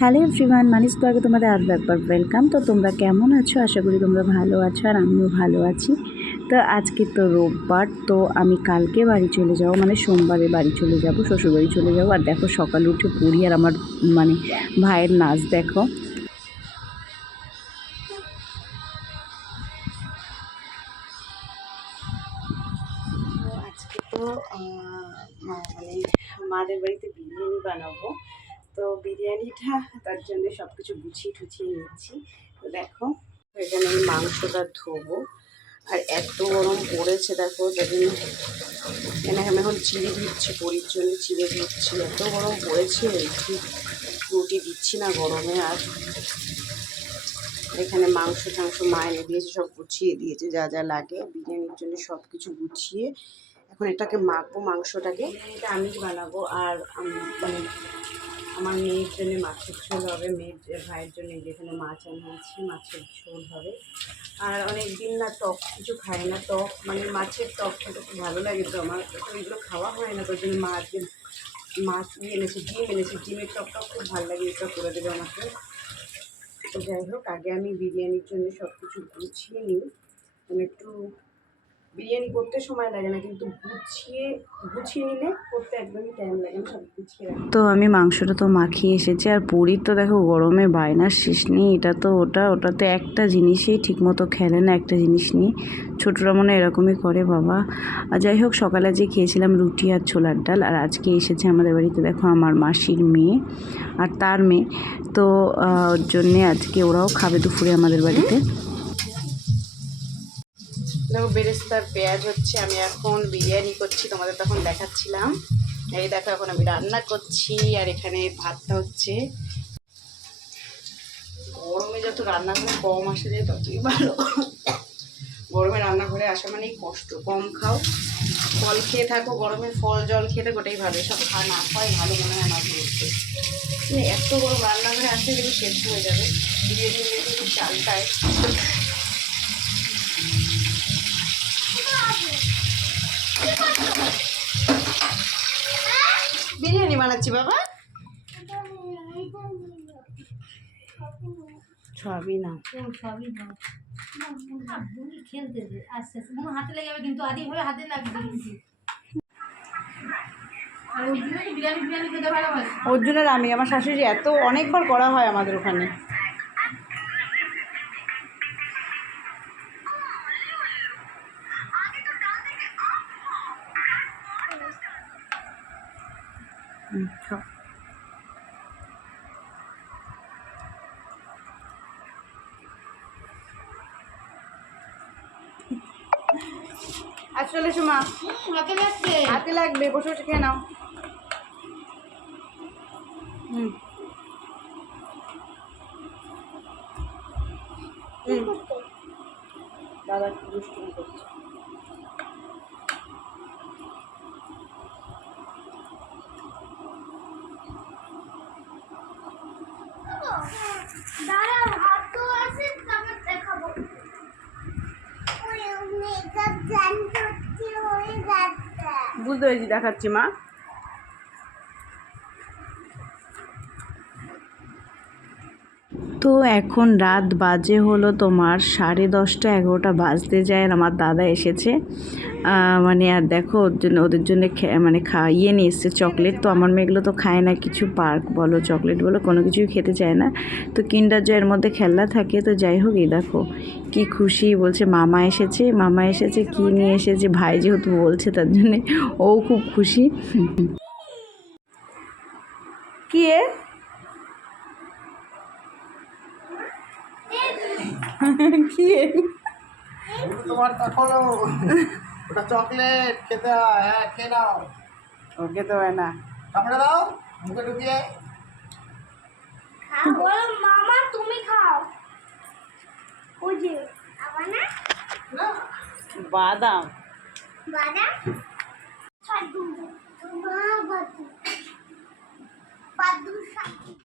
Hello everyone, মানিস ব্লগে তোমাদের আরও একবার ওয়েলকাম। তো তোমরা কেমন আছো? আশা করি তোমরা ভালো আছো আর আমিও ভালো আছি। তো আজকে তো রোববার, তো আমি কালকে বাড়ি চলে যাব, মানে সোমবারে বাড়ি চলে যাব, শ্বশুরবাড়ি চলে যাব। আর দেখো সকালে উঠে পড়ি আর আমার মানে ভাইয়ের নাচ দেখো। আজকে তো মানে মাদের বাড়িতে বিরিয়ানি বানাবো। তো বিরিয়ানিটা তার জন্য সব কিছু গুছিয়ে টুছিয়ে নিচ্ছি। তো দেখো এখানে আমি মাংসটা ধোবো। আর এত গরম পড়েছে দেখো, যাদের এখানে আমি এখন চিড়ে দিচ্ছি, পরির জন্য চিড়ে দিচ্ছি। এত গরম পড়েছে, রুটি দিচ্ছি না গরমে। আর এখানে মাংস টাংস মা এনে দিয়েছে, সব গুছিয়ে দিয়েছে যা যা লাগে বিরিয়ানির জন্য, সব কিছু গুছিয়ে এখন এটাকে মাখবো মাংসটাকে। এটা আমি বানাবো। আর মানে আমার মেয়ের জন্য মাছের ঝোল হবে, মেয়ের ভাইয়ের জন্য যেখানে মাছ আনা আছে মাছের ঝোল হবে। আর অনেক দিন না টক কিছু খাই না, টক মানে মাছের টক খেতে খুব ভালো লাগে। তো আমার তো এগুলো খাওয়া হয় না, তার জন্য মা আজকে মাছ এনেছে, ডিম এনেছে, ডিমের টকটাও খুব ভালো লাগে, এটা করে দেবে আমাকে। তো যাই হোক, আগে আমি বিরিয়ানির জন্য সব কিছু গুছিয়ে নিই। মানে একটু বিরিয়ানি করতে সময় লাগে না, কিন্তু গুছিয়ে নিলে করতে একদমই টাইম লাগে না, সব গুছিয়ে রাখি। তো আমি মাংসটা তো মাখিয়ে এসেছি। আর পুরীর তো দেখো গরমে বায়নার শেষ নেই, এটা তো ওটাতে একটা জিনিসই ঠিকমতো খেলে না, একটা জিনিস নিয়ে ছোটরা মনে এরকমই করে বাবা। আর যাই হোক, সকালে যে খেয়েছিলাম রুটি আর ছোলার ডাল। আর আজকে এসেছে আমাদের বাড়িতে দেখো আমার মাসির মেয়ে আর তার মেয়ে। তো ওর জন্যে আজকে ওরাও খাবে দুপুরে আমাদের বাড়িতে। দেখো বেরেস্তার পেঁয়াজ হচ্ছে, আমি এখন বিরিয়ানি করছি, তোমাদের তখন দেখাচ্ছিলাম। এই দেখো এখন আমি রান্না করছি। আর এখানে ভাতটা হচ্ছে। গরমে যত রান্নাঘরে কম আসা যায় ততই ভালো। গরমে রান্নাঘরে আসা মানেই কষ্ট। কম খাও, ফল খেয়ে থাকো, গরমের ফল জল খেতে গোটাই ভালো। সব না খাওয়াই ভালো মনে হয় আমার করতে। মানে এত গরম রান্নাঘরে আসলে কিন্তু সেদ্ধ হয়ে যাবে। বিরিয়ানি কিন্তু চালটায় বিরিয়ানি বানাচ্ছি বাবা। সবই না খেলতে আস্তে আস্তে হাতে লেগে যাবে, কিন্তু আদিভাবে হাতে লাগবে। ওর জন্য আমি আমার শাশুড়ি এত অনেকবার করা হয় আমাদের ওখানে। আসলে সুমা হাতে লাগবে, বসে বসে খেয়ে নাও। দাদা একটু দুষ্টুমি করছে। বুঝতে পেরেছি, দেখাচ্ছি মা। তো এখন রাত বাজে হলো তোমার 10:30 11টা বাজতে যায়। আর আমার দাদা এসেছে, মানে আর দেখো ওদের জন্য মানে খাইয়ে নিয়ে এসছে চকলেট। তো আমার মেয়েগুলো তো খায় না কিছু, পার্ক বলো চকলেট বলো কোনো কিছুই খেতে চায় না। তো কিন্ডার জয়ের মধ্যে খেলনা থাকে। তো যাই হোক, এই দেখো কি খুশি, বলছে মামা এসেছে, মামা এসেছে, কি নিয়ে এসেছে, ভাই যেহেতু বলছে তার জন্যে ও খুব খুশি। কি কি তোমার এখনো ওটা চকলেট খেতে হয়। হ্যাঁ খেয়ে নাও। ও খেতে হয় না, তারপরে দাও মুখে ঢুকিয়ে। মামা তুমি খাও। ওই যে বাদাম বাদাম ছাড় বাদাম বাদাম